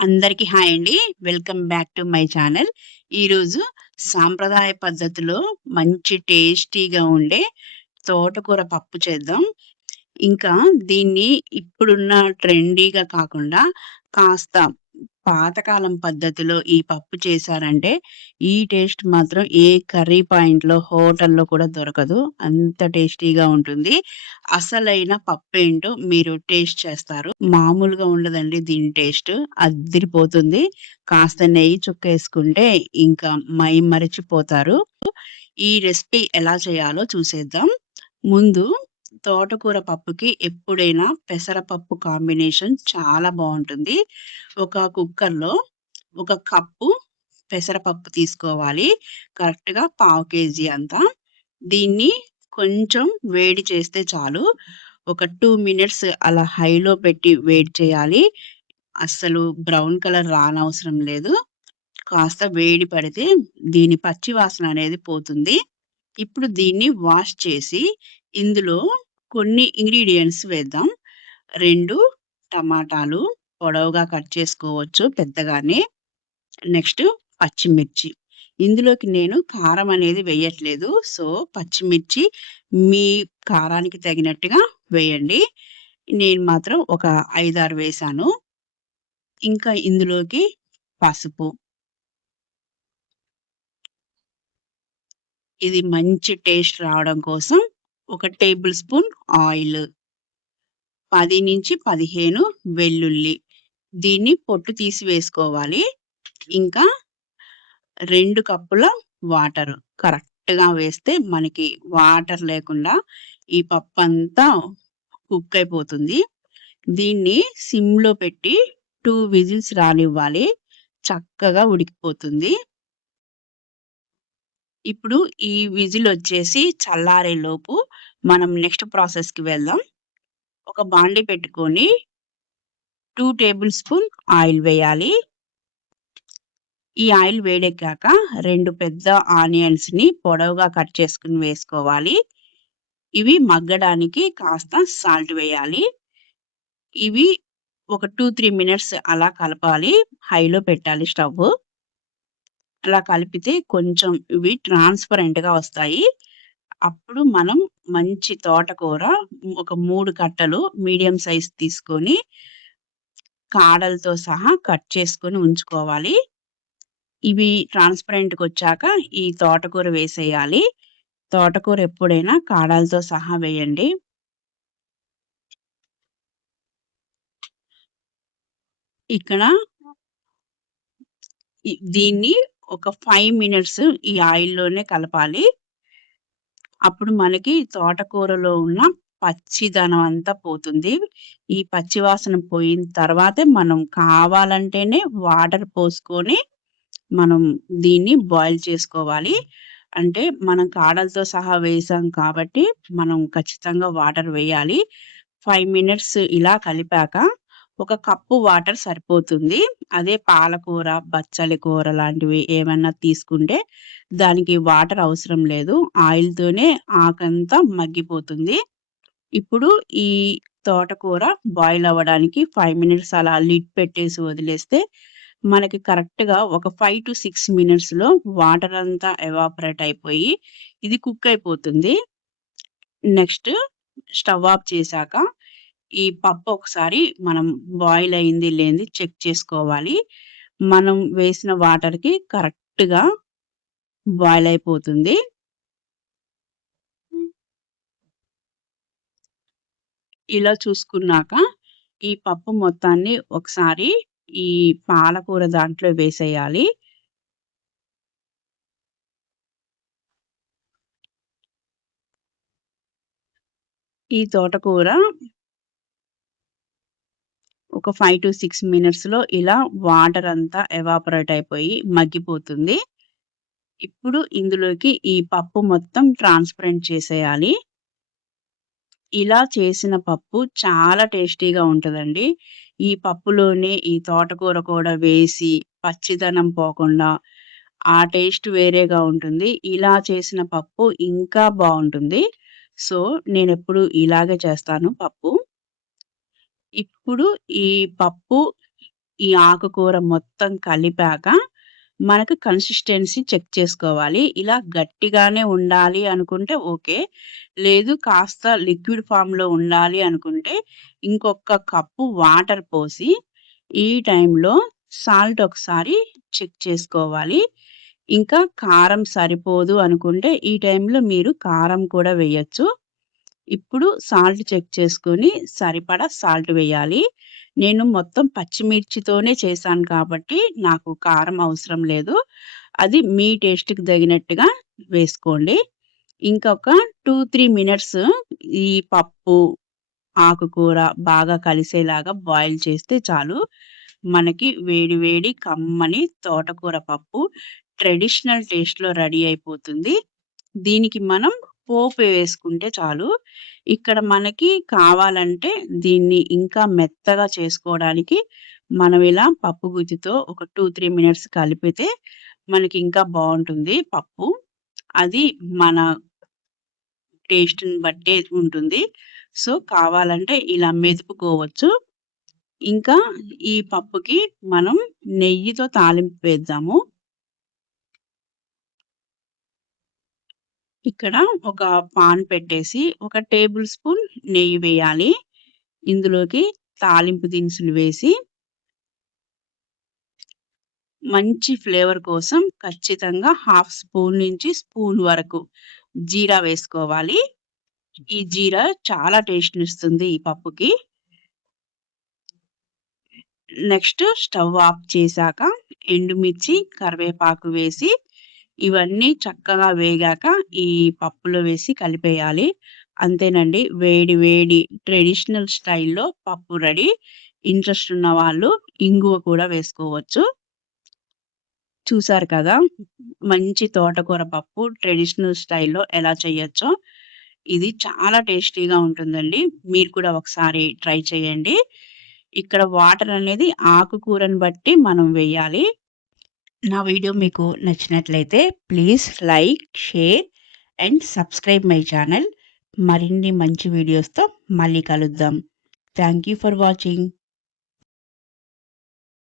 అందరికీ హాయ్ అండి. Welcome back to my channel. ఈరోజు సాంప్రదాయ పద్ధతిలో మంచి టేస్టీగా ఉండే తోటకూర పప్పు చేద్దాం. ఇంకా దీన్ని ఇప్పుడున్న ట్రెండీగా కాకుండా కాస్త పాతకాలం పద్ధతిలో ఈ పప్పు చేశారంటే, ఈ టేస్ట్ మాత్రం ఏ కర్రీ పాయింట్‌లో, హోటల్‌లో కూడా దొరకదు. అంత టేస్టీగా ఉంటుంది. అసలైన పప్పేంటో మీరు టేస్ట్ చేస్తారు. మామూలుగా ఉండదండి దీని టేస్ట్. అద్దిరిపోతుంది. కాస్త నెయ్యి చుక్కేసుకుంటే ఇంకా మైమరిచిపోతారు. ఈ రెసిపీ ఎలా చేయాలో చూసేద్దాం. ముందు తోటకూర పప్పుకి ఎప్పుడైనా పెసరపప్పు కాంబినేషన్ చాలా బావుంటుంది. ఒక కుక్కర్‌లో ఒక కప్పు పెసరపప్పు తీసుకోవాలి. కరెక్ట్‌గా పావు కేజీ అంతా. దీన్ని కొంచెం వేడి చేస్తే చాలు. ఒక 2 మినిట్స్ అలా హైలో పెట్టి వేడి చేయాలి. అస్సలు బ్రౌన్ కలర్ రానవసరం లేదు. కాస్త వేడి పడితే దీని పచ్చి వాసన అనేది పోతుంది. ఇప్పుడు దీన్ని వాష్ చేసి ఇందులో కొన్ని ఇంగ్రీడియెంట్స్ వేద్దాం. 2 టమాటాలు పొడవుగా కట్ చేసుకోవచ్చు పెద్దగానే. నెక్స్ట్ పచ్చిమిర్చి. ఇందులోకి నేను కారం అనేది వేయట్లేదు. సో, పచ్చిమిర్చి మీ కారానికి తగినట్టుగా వేయండి. నేను మాత్రం ఒక 5, 6 వేశాను. ఇంకా ఇందులోకి పసుపు. ఇది మంచి టేస్ట్ రావడం కోసం ఒక టేబుల్ స్పూన్ ఆయిల్. 10-15 వెల్లుల్లి. దీన్ని పొట్టు తీసి వేసుకోవాలి. ఇంకా 2 కప్పుల వాటరు. కరెక్ట్‌గా వేస్తే మనకి వాటర్ లేకుండా ఈ పప్పంతా కుక్ అయిపోతుంది. దీన్ని సిమ్‌లో పెట్టి 2 విజిల్స్ రానివ్వాలి. చక్కగా ఉడికిపోతుంది. ఇప్పుడు ఈ విజిలొచ్చేసి చల్లారేలోపు మనం నెక్స్ట్ ప్రాసెస్‌కి వెళ్దాం. ఒక బాండీ పెట్టుకొని 2 టేబుల్ స్పూన్ ఆయిల్ వేయాలి. ఈ ఆయిల్ వేడెక్కాక 2 పెద్ద ఆనియన్స్‌ని పొడవుగా కట్ చేసుకొని వేసుకోవాలి. ఇవి మగ్గడానికి కాస్త సాల్ట్ వేయాలి. ఇవి ఒక 2, 3 మినిట్స్ అలా కలపాలి. హైలో పెట్టాలి స్టవ్వు. అలా కలిపితే కొంచెం ఇవి ట్రాన్స్‌పరెంట్‌గా వస్తాయి. అప్పుడు మనం మంచి తోటకూర ఒక 3 కట్టలు మీడియం సైజ్ తీసుకొని కాడలతో సహా కట్ చేసుకొని ఉంచుకోవాలి. ఇవి ట్రాన్స్‌పరెంట్‌గొచ్చాక ఈ తోటకూర వేసేయాలి. తోటకూర ఎప్పుడైనా కాడలతో సహా వేయండి. ఇక్కడ దీన్ని ఒక 5 మినిట్స్ ఈ ఆయిల్‌లోనే కలపాలి. అప్పుడు మనకి తోటకూరలో ఉన్న పచ్చిదనం అంతా పోతుంది. ఈ పచ్చి వాసన పోయిన తర్వాతే మనం కావాలంటేనే వాటర్ పోసుకొని మనం దీన్ని బాయిల్ చేసుకోవాలి. అంటే మనం కాడలతో సహా వేసాం కాబట్టి మనం ఖచ్చితంగా వాటర్ వేయాలి. 5 మినిట్స్ ఇలా కలిపాక ఒక కప్పు వాటర్ సరిపోతుంది. అదే పాలకూర, బచ్చలి కూర లాంటివి ఏమన్నా తీసుకుంటే దానికి వాటర్ అవసరం లేదు. ఆయిల్‌తోనే ఆకంతా మగ్గిపోతుంది. ఇప్పుడు ఈ తోటకూర బాయిల్ అవ్వడానికి 5 మినిట్స్ అలా లిడ్ పెట్టేసి వదిలేస్తే మనకి కరెక్ట్‌గా ఒక 5-6 మినిట్స్‌లో వాటర్ అంతా ఎవాపరేట్ అయిపోయి ఇది కుక్ అయిపోతుంది. నెక్స్ట్ స్టవ్ ఆఫ్ చేశాక ఈ పప్పు ఒకసారి మనం బాయిల్ అయింది లేనిది చెక్ చేసుకోవాలి. మనం వేసిన వాటర్‌కి కరెక్ట్‌గా బాయిల్ అయిపోతుంది. ఇలా చూసుకున్నాక ఈ పప్పు మొత్తాన్ని ఒకసారి ఈ పాలకూర దాంట్లో వేసేయాలి. ఈ తోటకూర ఒక 5-6 మినిట్స్‌లో ఇలా వాటర్ అంతా ఎవాపరేట్ అయిపోయి మగ్గిపోతుంది. ఇప్పుడు ఇందులోకి ఈ పప్పు మొత్తం ట్రాన్స్‌పరెంట్ చేసేయాలి. ఇలా చేసిన పప్పు చాలా టేస్టీగా ఉంటదండి. ఈ పప్పులోనే ఈ తోటకూర కూడా వేసి పచ్చిదనం పోకుండా ఆ టేస్ట్ వేరేగా ఉంటుంది. ఇలా చేసిన పప్పు ఇంకా బావుంటుంది. సో, నేనెప్పుడు ఇలాగే చేస్తాను పప్పు. ఇప్పుడు ఈ పప్పు ఈ ఆకుకూర మొత్తం కలిపాక మనకు కన్సిస్టెన్సీ చెక్ చేసుకోవాలి. ఇలా గట్టిగానే ఉండాలి అనుకుంటే ఓకే. లేదు కాస్త లిక్విడ్ ఫామ్‌లో ఉండాలి అనుకుంటే ఇంకొక కప్పు వాటర్ పోసి ఈ టైంలో సాల్ట్ ఒకసారి చెక్ చేసుకోవాలి. ఇంకా కారం సరిపోదు అనుకుంటే ఈ టైంలో మీరు కారం కూడా వేయొచ్చు. ఇప్పుడు సాల్ట్ చెక్ చేసుకొని సరిపడా సాల్ట్ వేయాలి. నేను మొత్తం పచ్చిమిర్చితోనే చేశాను కాబట్టి నాకు కారం అవసరం లేదు. అది మీ టేస్ట్‌కి తగినట్టుగా వేసుకోండి. ఇంకొక 2, 3 మినిట్స్ ఈ పప్పు, ఆకుకూర బాగా కలిసేలాగా బాయిల్ చేస్తే చాలు. మనకి వేడి వేడి కమ్మని తోటకూర పప్పు ట్రెడిషనల్ టేస్ట్‌లో రెడీ అయిపోతుంది. దీనికి మనం పోపు వేసుకుంటే చాలు. ఇక్కడ మనకి కావాలంటే దీన్ని ఇంకా మెత్తగా చేసుకోవడానికి మనం ఇలా పప్పు గుత్తితో ఒక 2, 3 మినిట్స్ కలిపితే మనకి ఇంకా బావుంటుంది పప్పు. అది మన టేస్ట్‌ని బట్టే ఉంటుంది. సో, కావాలంటే ఇలా మెదుపుకోవచ్చు. ఇంకా ఈ పప్పుకి మనం నెయ్యితో తాలింపు వేద్దాము. ఇక్కడ ఒక పాన్ పెట్టేసి ఒక టేబుల్ స్పూన్ నెయ్యి వేయాలి. ఇందులోకి తాలింపు దినుసులు వేసి మంచి ఫ్లేవర్ కోసం ఖచ్చితంగా హాఫ్ స్పూన్ నుంచి స్పూన్ వరకు జీరా వేసుకోవాలి. ఈ జీరా చాలా టేస్ట్‌నిస్తుంది ఈ పప్పుకి. నెక్స్ట్ స్టవ్ ఆఫ్ చేశాక ఎండుమిర్చి, కరివేపాకు వేసి ఇవన్నీ చక్కగా వేగాక ఈ పప్పులో వేసి కలిపేయాలి. అంతేనండి. వేడి వేడి ట్రెడిషనల్ స్టైల్‌లో పప్పు రెడీ. ఇంట్రెస్ట్ ఉన్న వాళ్ళు ఇంగువ కూడా వేసుకోవచ్చు. చూసారు కదా! మంచి తోటకూర పప్పు ట్రెడిషనల్ స్టైల్‌లో ఎలా చేయొచ్చో. ఇది చాలా టేస్టీగా ఉంటుందండి. మీరు కూడా ఒకసారి ట్రై చేయండి. ఇక్కడ వాటర్ అనేది ఆకుకూరని బట్టి మనం వేయాలి. నా వీడియో మీకు నచ్చినట్లయితే please like, share and subscribe my channel. మరిన్ని మంచి వీడియోస్‌తో మళ్ళీ కలుద్దాం. Thank you for watching.